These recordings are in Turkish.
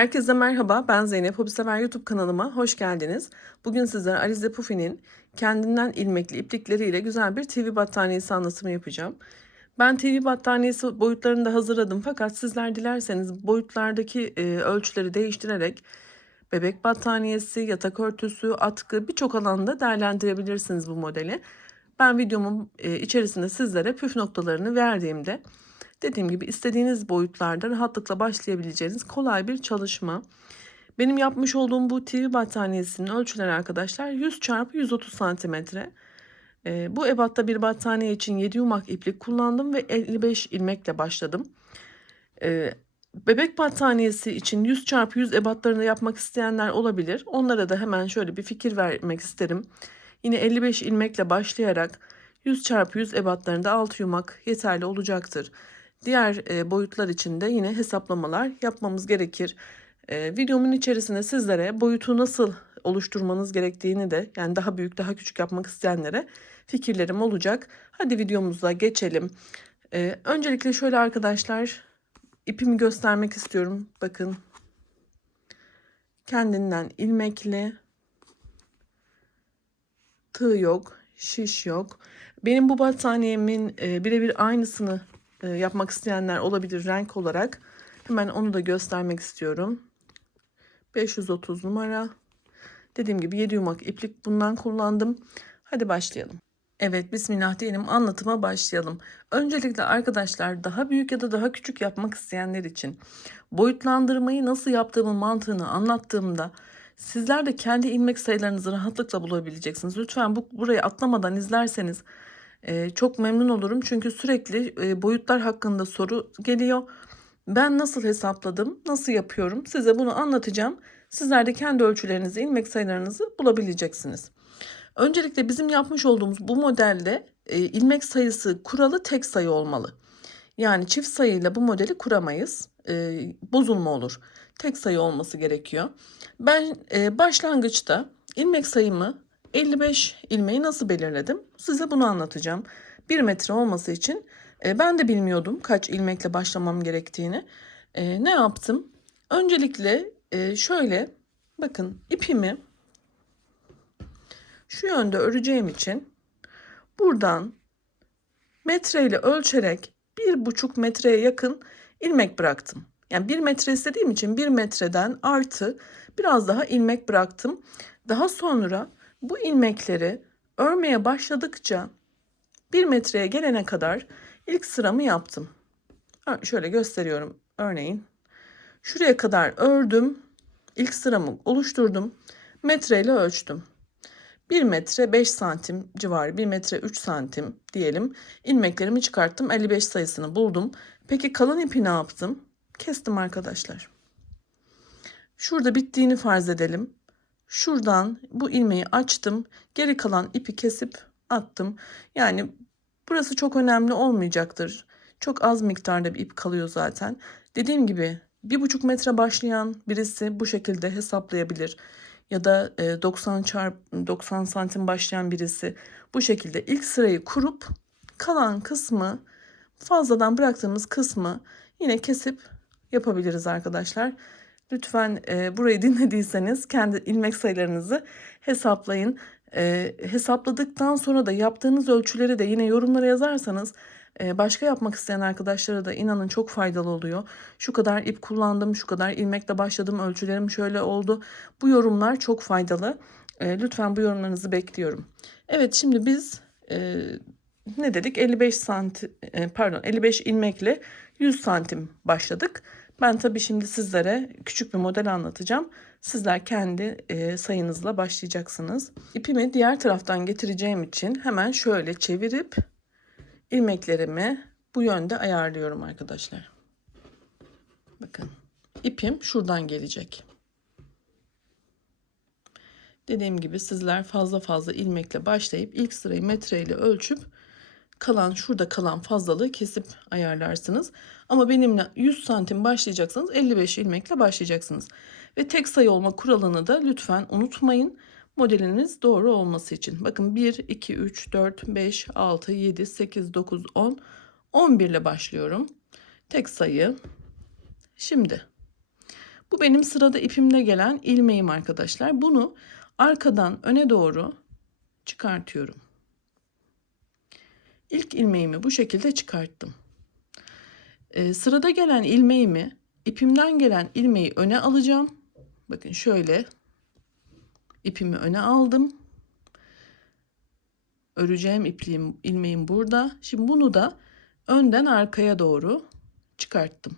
Herkese merhaba, ben Zeynep. Hobisever YouTube kanalıma hoş geldiniz. Bugün sizlere Alize Pufi'nin kendinden ilmekli iplikleriyle güzel bir TV battaniyesi anlatımı yapacağım. Ben TV battaniyesi boyutlarını da hazırladım fakat sizler dilerseniz boyutlardaki ölçüleri değiştirerek bebek battaniyesi, yatak örtüsü, atkı birçok alanda değerlendirebilirsiniz bu modeli. Ben videomun içerisinde sizlere püf noktalarını verdiğimde dediğim gibi istediğiniz boyutlarda rahatlıkla başlayabileceğiniz kolay bir çalışma. Benim yapmış olduğum bu TV battaniyesinin ölçüleri arkadaşlar 100 x 130 santimetre. Bu ebatta bir battaniye için 7 yumak iplik kullandım ve 55 ilmekle başladım. Bebek battaniyesi için 100 x 100 ebatlarını yapmak isteyenler olabilir. Onlara da hemen şöyle bir fikir vermek isterim. Yine 55 ilmekle başlayarak 100 x 100 ebatlarında 6 yumak yeterli olacaktır. Diğer boyutlar için de yine hesaplamalar yapmamız gerekir. Videomun içerisinde sizlere boyutu nasıl oluşturmanız gerektiğini de, yani daha büyük daha küçük yapmak isteyenlere fikirlerim olacak. Hadi videomuza geçelim. Öncelikle şöyle arkadaşlar, ipimi göstermek istiyorum. Bakın, kendinden ilmekli, tığ yok, şiş yok. Benim bu battaniyemin birebir aynısını yapmak isteyenler olabilir renk olarak. Hemen onu da göstermek istiyorum. 530 numara. Dediğim gibi 7 yumak iplik bundan kullandım. Hadi başlayalım. Evet, bismillah diyelim, anlatıma başlayalım. Öncelikle arkadaşlar, daha büyük ya da daha küçük yapmak isteyenler için boyutlandırmayı nasıl yaptığımın mantığını anlattığımda sizler de kendi ilmek sayılarınızı rahatlıkla bulabileceksiniz. Lütfen burayı atlamadan izlerseniz çok memnun olurum. Çünkü sürekli boyutlar hakkında soru geliyor. Ben nasıl hesapladım, nasıl yapıyorum size bunu anlatacağım. Sizler de kendi ölçülerinizi, ilmek sayılarınızı bulabileceksiniz. Öncelikle bizim yapmış olduğumuz bu modelde ilmek sayısı kuralı tek sayı olmalı. Yani çift sayıyla bu modeli kuramayız. Bozulma olur. Tek sayı olması gerekiyor. Ben başlangıçta ilmek sayımı 55 ilmeği nasıl belirledim? Size bunu anlatacağım. 1 metre olması için ben de bilmiyordum kaç ilmekle başlamam gerektiğini. Ne yaptım? Öncelikle şöyle bakın, ipimi şu yönde öreceğim için buradan metreyle ölçerek 1,5 metreye yakın ilmek bıraktım. Yani 1 metre istediğim için 1 metreden artı biraz daha ilmek bıraktım. Daha sonra bu ilmekleri örmeye başladıkça 1 metreye gelene kadar ilk sıramı yaptım. Şöyle gösteriyorum örneğin. Şuraya kadar ördüm. İlk sıramı oluşturdum. Metreyle ölçtüm. 1 metre 5 santim civarı, 1 metre 3 santim diyelim. İlmeklerimi çıkarttım. 55 sayısını buldum. Peki kalan ipi ne yaptım? Kestim arkadaşlar. Şurada bittiğini farz edelim. Şuradan bu ilmeği açtım. Geri kalan ipi kesip attım. Yani burası çok önemli olmayacaktır. Çok az miktarda bir ip kalıyor zaten. Dediğim gibi 1,5 metre başlayan birisi bu şekilde hesaplayabilir. Ya da 90 santim başlayan birisi bu şekilde ilk sırayı kurup kalan kısmı, fazladan bıraktığımız kısmı yine kesip yapabiliriz arkadaşlar. Lütfen burayı dinlediyseniz kendi ilmek sayılarınızı hesaplayın. Hesapladıktan sonra da yaptığınız ölçüleri de yine yorumlara yazarsanız başka yapmak isteyen arkadaşlara da inanın çok faydalı oluyor. Şu kadar ip kullandım, şu kadar ilmekle başladım, ölçülerim şöyle oldu. Bu yorumlar çok faydalı. Lütfen bu yorumlarınızı bekliyorum. Evet, şimdi biz ne dedik? 55 ilmekle 100 santim başladık. Ben tabii şimdi sizlere küçük bir model anlatacağım. Sizler kendi sayınızla başlayacaksınız. İpimi diğer taraftan getireceğim için hemen şöyle çevirip ilmeklerimi bu yönde ayarlıyorum arkadaşlar. Bakın, ipim şuradan gelecek. Dediğim gibi sizler fazla ilmekle başlayıp ilk sırayı metreyle ölçüp şurada kalan fazlalığı kesip ayarlarsınız. Ama benimle 100 santim başlayacaksanız 55 ilmekle başlayacaksınız. Ve tek sayı olma kuralını da lütfen unutmayın. Modeliniz doğru olması için. Bakın 1, 2, 3, 4, 5, 6, 7, 8, 9, 10, 11 ile başlıyorum. Tek sayı. Şimdi Bu benim sırada ipimde gelen ilmeğim arkadaşlar. Bunu arkadan öne doğru çıkartıyorum. İlk ilmeğimi bu şekilde çıkarttım. Sırada gelen ilmeğimi, ipimden gelen ilmeği öne alacağım. Bakın şöyle ipimi öne aldım. Öreceğim ilmeğim burada. Şimdi bunu da önden arkaya doğru çıkarttım.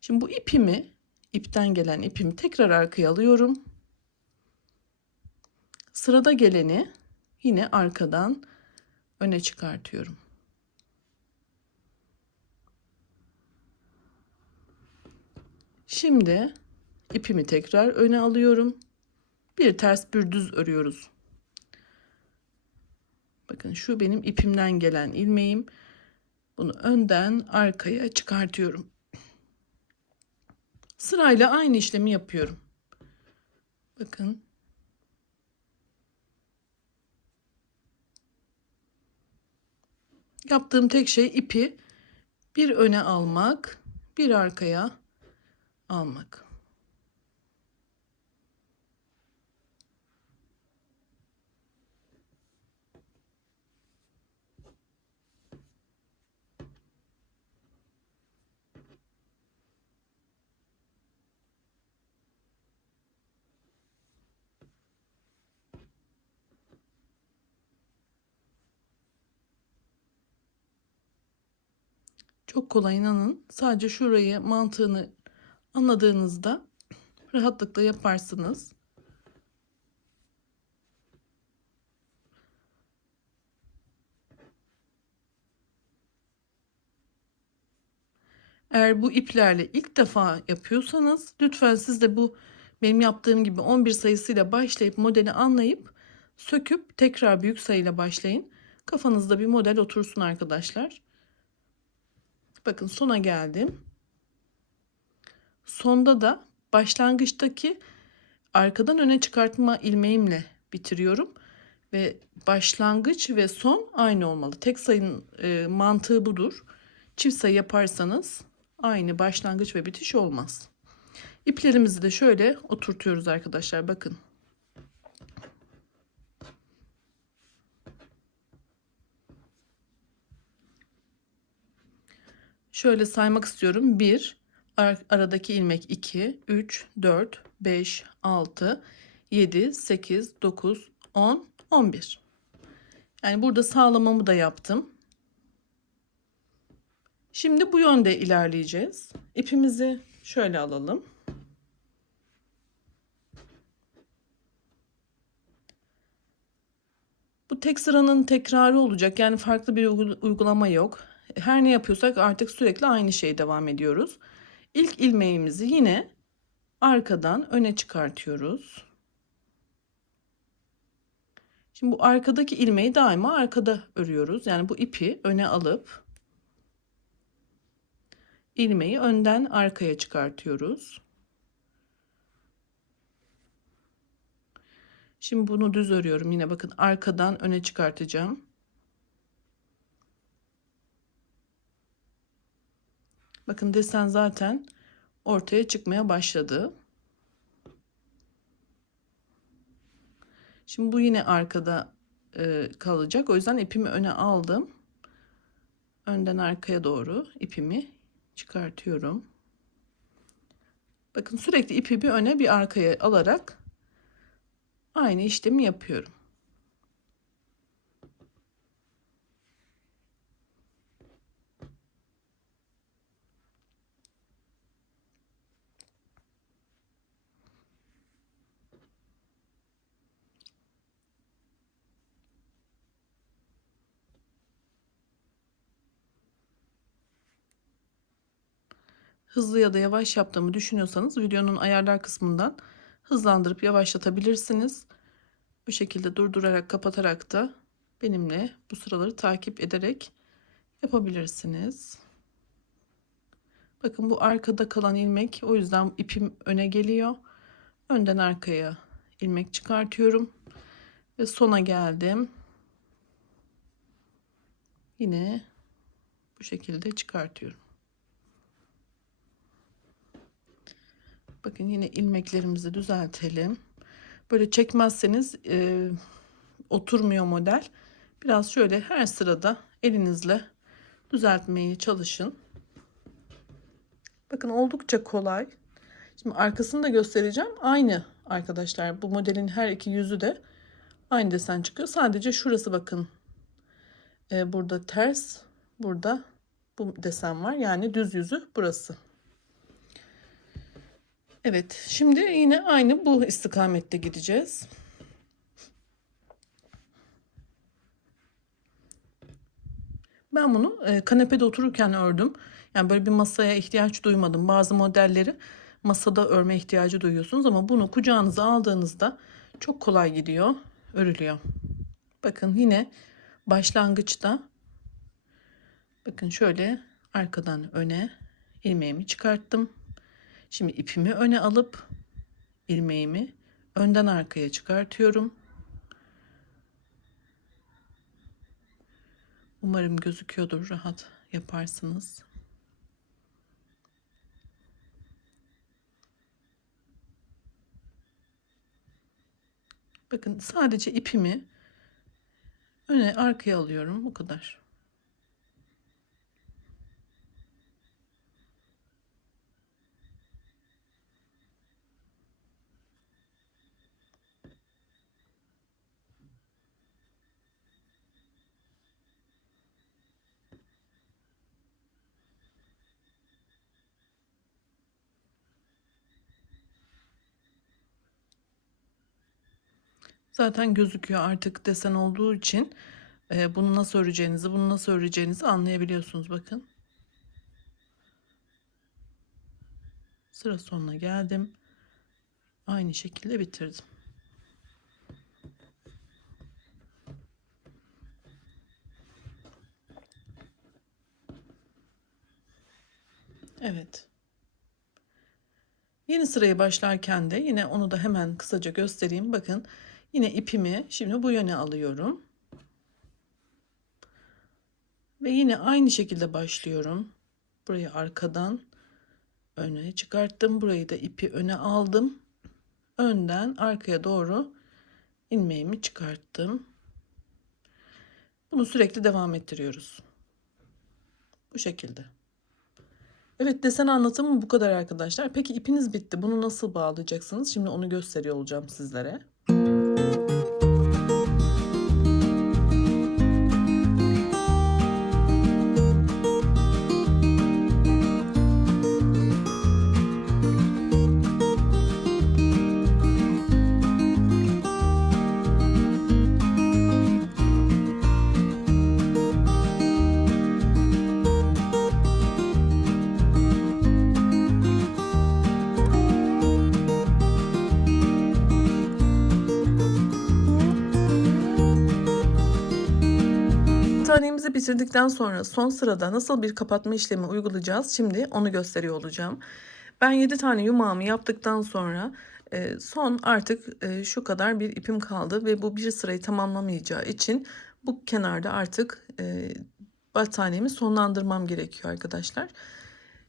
Şimdi bu ipten gelen ipimi tekrar arkaya alıyorum. Sırada geleni yine arkadan öne çıkartıyorum. Şimdi ipimi tekrar öne alıyorum. Bir ters bir düz örüyoruz. Bakın şu benim ipimden gelen ilmeğim. Bunu önden arkaya çıkartıyorum. Sırayla aynı işlemi yapıyorum. Bakın. Yaptığım tek şey ipi bir öne almak, bir arkaya almak. Çok kolay, inanın. Sadece şurayı mantığını anladığınızda rahatlıkla yaparsınız. Eğer bu iplerle ilk defa yapıyorsanız lütfen siz de bu benim yaptığım gibi 11 sayısıyla başlayıp modeli anlayıp söküp tekrar büyük sayıyla başlayın. Kafanızda bir model otursun arkadaşlar. Bakın sona geldim. Sonda da başlangıçtaki arkadan öne çıkartma ilmeğimle bitiriyorum. Ve başlangıç ve son aynı olmalı. Tek sayının mantığı budur. Çift sayı yaparsanız aynı başlangıç ve bitiş olmaz. İplerimizi de şöyle oturtuyoruz arkadaşlar. Bakın. Şöyle saymak istiyorum. 1, aradaki ilmek 2, 3, 4, 5, 6, 7, 8, 9, 10, 11. Yani burada sağlamamı da yaptım. Şimdi bu yönde ilerleyeceğiz. İpimizi şöyle alalım. Bu tek sıranın tekrarı olacak. Yani farklı bir uygulama yok. Her ne yapıyorsak artık sürekli aynı şeye devam ediyoruz. İlk ilmeğimizi yine arkadan öne çıkartıyoruz. Şimdi bu arkadaki ilmeği daima arkada örüyoruz. Yani bu ipi öne alıp ilmeği önden arkaya çıkartıyoruz. Şimdi bunu düz örüyorum. Yine bakın arkadan öne çıkartacağım. Bakın desen zaten ortaya çıkmaya başladı. Şimdi bu yine arkada kalacak. O yüzden ipimi öne aldım. Önden arkaya doğru ipimi çıkartıyorum. Bakın sürekli ipi bir öne bir arkaya alarak aynı işlemi yapıyorum. Hızlı ya da yavaş yaptığımı düşünüyorsanız videonun ayarlar kısmından hızlandırıp yavaşlatabilirsiniz. Bu şekilde durdurarak kapatarak da benimle bu sıraları takip ederek yapabilirsiniz. Bakın bu arkada kalan ilmek, o yüzden ipim öne geliyor. Önden arkaya ilmek çıkartıyorum ve sona geldim. Yine bu şekilde çıkartıyorum. Bakın yine ilmeklerimizi düzeltelim. Böyle çekmezseniz oturmuyor model. Biraz şöyle her sırada elinizle düzeltmeye çalışın. Bakın oldukça kolay. Şimdi arkasını da göstereceğim. Aynı arkadaşlar. Bu modelin her iki yüzü de aynı desen çıkıyor. Sadece şurası bakın. Burada ters. Burada bu desen var. Yani düz yüzü burası. Evet. Şimdi yine aynı bu istikamette gideceğiz. Ben bunu kanepede otururken ördüm. Yani böyle bir masaya ihtiyaç duymadım. Bazı modelleri masada örme ihtiyacı duyuyorsunuz ama bunu kucağınıza aldığınızda çok kolay gidiyor, örülüyor. Bakın yine başlangıçta bakın şöyle arkadan öne ilmeğimi çıkarttım. Şimdi ipimi öne alıp ilmeğimi önden arkaya çıkartıyorum. Umarım gözüküyordur, rahat yaparsınız. Bakın sadece ipimi öne arkaya alıyorum, bu kadar. Zaten gözüküyor artık desen olduğu için bunu nasıl öreceğinizi, bunu nasıl öreceğinizi anlayabiliyorsunuz. Bakın. Sıra sonuna geldim. Aynı şekilde bitirdim. Evet. Yeni sırayı başlarken de yine onu da hemen kısaca göstereyim. Bakın yine ipimi şimdi bu yöne alıyorum. Ve yine aynı şekilde başlıyorum. Burayı arkadan öne çıkarttım. Burayı da ipi öne aldım. Önden arkaya doğru ilmeğimi çıkarttım. Bunu sürekli devam ettiriyoruz. Bu şekilde. Evet, desen anlatımı bu kadar arkadaşlar. Peki ipiniz bitti. Bunu nasıl bağlayacaksınız? Şimdi onu gösteriyor olacağım sizlere. Tanemizi bitirdikten sonra son sırada nasıl bir kapatma işlemi uygulayacağız? Şimdi onu gösteriyor olacağım. Ben 7 tane yumağımı yaptıktan sonra son artık şu kadar bir ipim kaldı ve bu bir sırayı tamamlamayacağı için bu kenarda artık battaniyemi sonlandırmam gerekiyor arkadaşlar.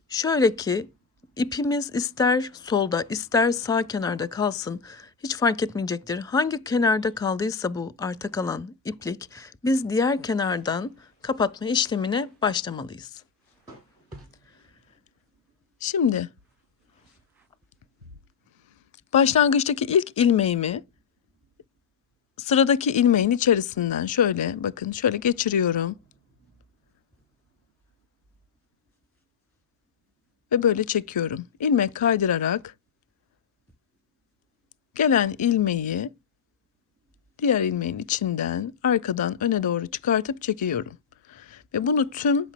Şöyle ki ipimiz ister solda ister sağ kenarda kalsın. Hiç fark etmeyecektir. Hangi kenarda kaldıysa bu arta kalan iplik, biz diğer kenardan kapatma işlemine başlamalıyız. Şimdi başlangıçtaki ilk ilmeğimi sıradaki ilmeğin içerisinden şöyle bakın şöyle geçiriyorum. Ve böyle çekiyorum. İlmek kaydırarak gelen ilmeği diğer ilmeğin içinden arkadan öne doğru çıkartıp çekiyorum. Ve bunu tüm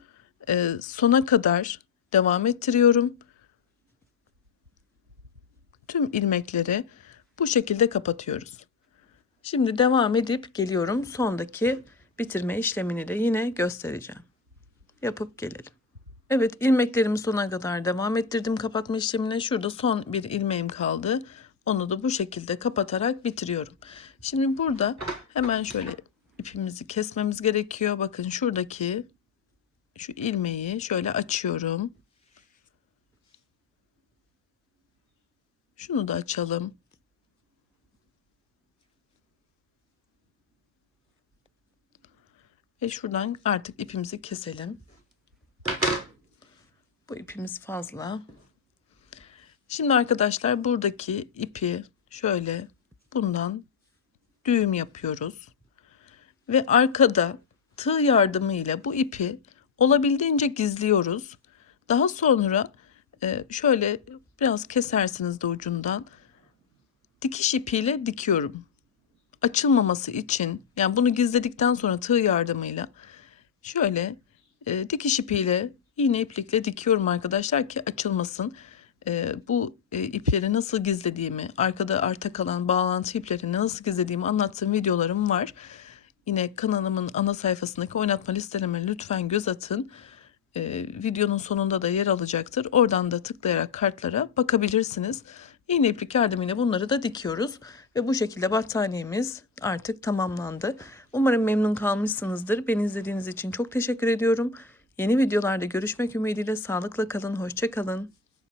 sona kadar devam ettiriyorum. Tüm ilmekleri bu şekilde kapatıyoruz. Şimdi devam edip geliyorum. Sondaki bitirme işlemini de yine göstereceğim. Yapıp gelelim. Evet, ilmeklerimi sona kadar devam ettirdim kapatma işlemine. Şurada son bir ilmeğim kaldı. Onu da bu şekilde kapatarak bitiriyorum. Şimdi burada hemen şöyle ipimizi kesmemiz gerekiyor. Bakın şuradaki şu ilmeği şöyle açıyorum. Şunu da açalım. Ve şuradan artık ipimizi keselim. Bu ipimiz fazla. Şimdi arkadaşlar buradaki ipi şöyle bundan düğüm yapıyoruz. Ve arkada tığ yardımıyla bu ipi olabildiğince gizliyoruz. Daha sonra şöyle biraz kesersiniz de ucundan. Dikiş ipiyle dikiyorum. Açılmaması için, yani bunu gizledikten sonra tığ yardımıyla şöyle dikiş ipiyle, iğne iplikle dikiyorum arkadaşlar ki açılmasın. Bu ipleri nasıl gizlediğimi, arkada arta kalan bağlantı iplerini nasıl gizlediğimi anlattığım videolarım var. Yine kanalımın ana sayfasındaki oynatma listelerime lütfen göz atın. Videonun sonunda da yer alacaktır. Oradan da tıklayarak kartlara bakabilirsiniz. İğne iplik yardımıyla bunları da dikiyoruz. Ve bu şekilde battaniyemiz artık tamamlandı. Umarım memnun kalmışsınızdır. Beni izlediğiniz için çok teşekkür ediyorum. Yeni videolarda görüşmek ümidiyle sağlıkla kalın, hoşça kalın.